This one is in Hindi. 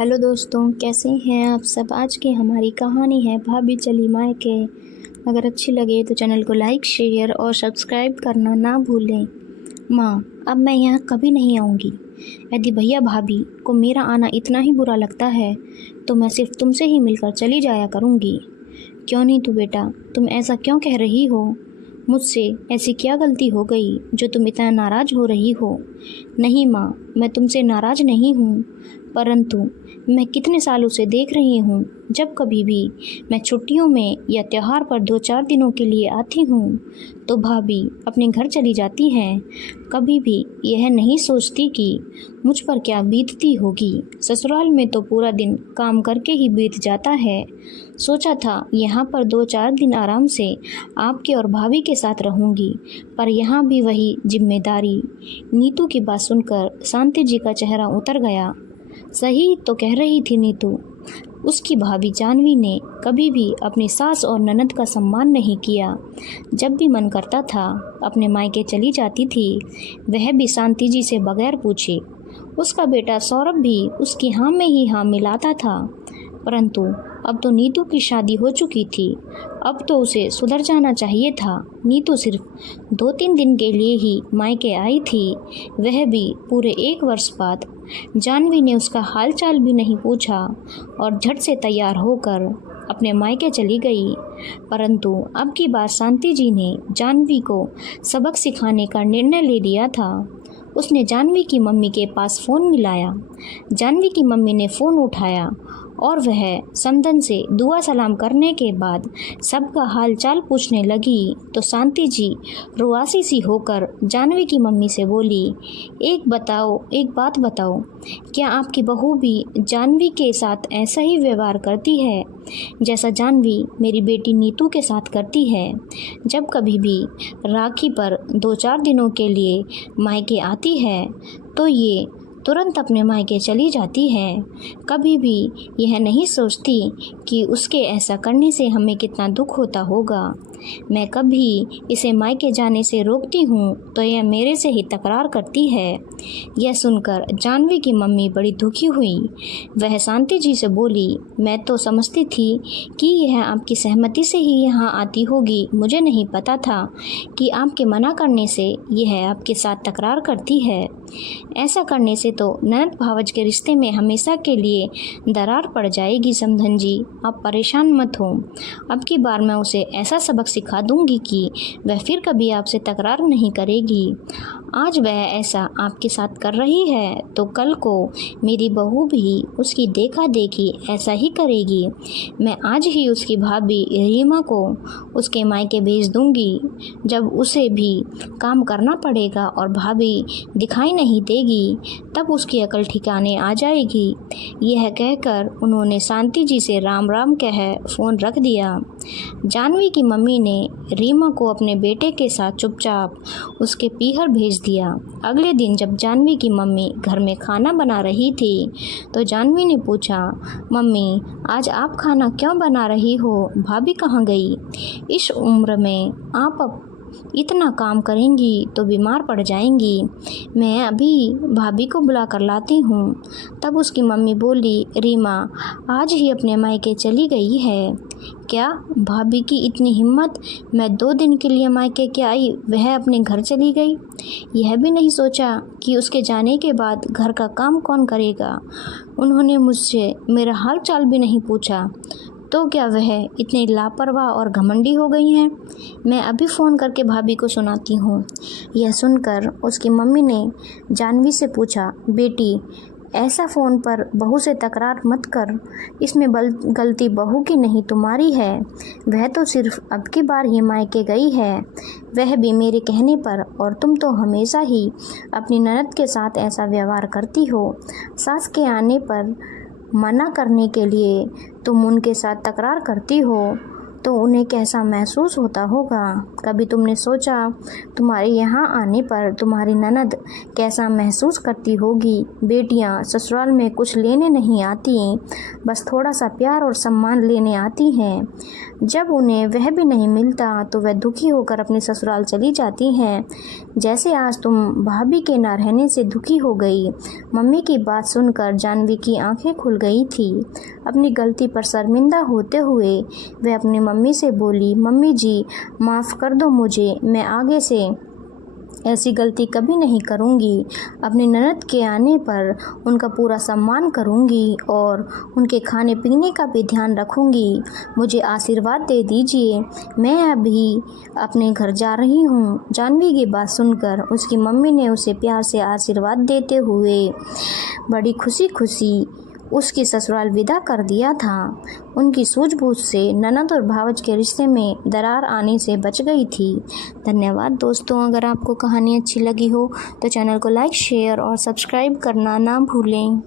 हेलो दोस्तों, कैसे हैं आप सब। आज की हमारी कहानी है भाभी चली मायके। अगर अच्छी लगे तो चैनल को लाइक, शेयर और सब्सक्राइब करना ना भूलें। माँ, अब मैं यहाँ कभी नहीं आऊँगी। यदि भैया भाभी को मेरा आना इतना ही बुरा लगता है तो मैं सिर्फ तुमसे ही मिलकर चली जाया करूँगी। क्यों नहीं तू बेटा, तुम ऐसा क्यों कह रही हो। मुझसे ऐसी क्या गलती हो गई जो तुम इतना नाराज़ हो रही हो। नहीं माँ, मैं तुमसे नाराज़ नहीं हूँ, परंतु मैं कितने सालों से देख रही हूँ, जब कभी भी मैं छुट्टियों में या त्यौहार पर 2-4 दिनों के लिए आती हूँ तो भाभी अपने घर चली जाती हैं। कभी भी यह नहीं सोचती कि मुझ पर क्या बीतती होगी। ससुराल में तो पूरा दिन काम करके ही बीत जाता है। सोचा था यहाँ पर 2-4 दिन आराम से आपके और भाभी के साथ रहूँगी, पर यहाँ भी वही जिम्मेदारी। नीतू की बात सुनकर शांति जी का चेहरा उतर गया। सही तो कह रही थी नीतू। उसकी भाभी जानवी ने कभी भी अपनी सास और ननद का सम्मान नहीं किया। जब भी मन करता था अपने मायके चली जाती थी, वह भी शांति जी से बगैर पूछे। उसका बेटा सौरभ भी उसकी हाँ में ही हाँ मिलाता था, परंतु अब तो नीतू की शादी हो चुकी थी। अब तो उसे सुधर जाना चाहिए था। नीतू सिर्फ 2-3 दिन के लिए ही मायके आई थी, वह भी पूरे 1 वर्ष बाद। जानवी ने उसका हालचाल भी नहीं पूछा और झट से तैयार होकर अपने मायके चली गई। परंतु अब की बार शांति जी ने जानवी को सबक सिखाने का निर्णय ले लिया था। उसने जानवी की मम्मी के पास फ़ोन मिलाया। जानवी की मम्मी ने फ़ोन उठाया और वह समधन से दुआ सलाम करने के बाद सबका हाल चाल पूछने लगी तो शांति जी रुआसी सी होकर जानवी की मम्मी से बोली, एक बात बताओ, क्या आपकी बहू भी जानवी के साथ ऐसा ही व्यवहार करती है जैसा जानवी मेरी बेटी नीतू के साथ करती है। जब कभी भी राखी पर 2-4 दिनों के लिए मायके आती है तो ये तुरंत अपने मायके चली जाती है। कभी भी यह नहीं सोचती कि उसके ऐसा करने से हमें कितना दुख होता होगा। मैं कभी इसे मायके जाने से रोकती हूँ तो यह मेरे से ही तकरार करती है। यह सुनकर जानवी की मम्मी बड़ी दुखी हुई। वह शांति जी से बोली, मैं तो समझती थी कि यह आपकी सहमति से ही यहाँ आती होगी। मुझे नहीं पता था कि आपके मना करने से यह आपके साथ तकरार करती है। ऐसा करने से तो ननद भावज के रिश्ते में हमेशा के लिए दरार पड़ जाएगी। समधन जी, आप परेशान मत हो। अब की बार मैं उसे ऐसा सबक सिखा दूंगी कि वह फिर कभी आपसे तकरार नहीं करेगी। आज वह ऐसा आपके साथ कर रही है तो कल को मेरी बहू भी उसकी देखा देखी ऐसा ही करेगी। मैं आज ही उसकी भाभी रीमा को उसके मायके भेज दूंगी। जब उसे भी काम करना पड़ेगा और भाभी दिखाई नहीं देगी तब उसकी अकल ठिकाने आ जाएगी। यह कहकर उन्होंने शांति जी से राम राम कह फ़ोन रख दिया। जानवी की मम्मी ने रीमा को अपने बेटे के साथ चुपचाप उसके पीहर भेज दिया। अगले दिन जब जानवी की मम्मी घर में खाना बना रही थी तो जानवी ने पूछा, मम्मी आज आप खाना क्यों बना रही हो, भाभी कहाँ गई। इस उम्र में आप अब इतना काम करेंगी तो बीमार पड़ जाएंगी। मैं अभी भाभी को बुला कर लाती हूँ। तब उसकी मम्मी बोली, रीमा आज ही अपने मायके चली गई है क्या। भाभी की इतनी हिम्मत, मैं 2 दिन के लिए मायके के आई, वह अपने घर चली गई। यह भी नहीं सोचा कि उसके जाने के बाद घर का काम कौन करेगा। उन्होंने मुझसे मेरा हाल चाल भी नहीं पूछा। तो क्या वह इतनी लापरवाह और घमंडी हो गई हैं। मैं अभी फ़ोन करके भाभी को सुनाती हूँ। यह सुनकर उसकी मम्मी ने जानवी से पूछा, बेटी ऐसा फ़ोन पर बहू से तकरार मत कर। इसमें गलती बहू की नहीं तुम्हारी है। वह तो सिर्फ अब की बार ही मायके गई है, वह भी मेरे कहने पर, और तुम तो हमेशा ही अपनी ननद के साथ ऐसा व्यवहार करती हो। सास के आने पर मना करने के लिए तुम उनके साथ तकरार करती हो तो उन्हें कैसा महसूस होता होगा। कभी तुमने सोचा तुम्हारे यहाँ आने पर तुम्हारी ननद कैसा महसूस करती होगी। बेटियाँ ससुराल में कुछ लेने नहीं आती, बस थोड़ा सा प्यार और सम्मान लेने आती हैं। जब उन्हें वह भी नहीं मिलता तो वह दुखी होकर अपने ससुराल चली जाती हैं। जैसे आज तुम भाभी के ना रहने से दुखी हो गई। मम्मी की बात सुनकर जाह्नवी की आंखें खुल गई थी। अपनी गलती पर शर्मिंदा होते हुए वह अपनी मम्मी से बोली, मम्मी जी माफ़ कर दो मुझे, मैं आगे से ऐसी गलती कभी नहीं करूँगी। अपनी ननद के आने पर उनका पूरा सम्मान करूँगी और उनके खाने पीने का भी ध्यान रखूँगी। मुझे आशीर्वाद दे दीजिए, मैं अभी अपने घर जा रही हूँ। जाह्नवी की बात सुनकर उसकी मम्मी ने उसे प्यार से आशीर्वाद देते हुए बड़ी खुशी खुशी उसकी ससुराल विदा कर दिया था। उनकी सूझबूझ से ननद और भावज के रिश्ते में दरार आने से बच गई थी। धन्यवाद दोस्तों। अगर आपको कहानी अच्छी लगी हो तो चैनल को लाइक, शेयर और सब्सक्राइब करना ना भूलें।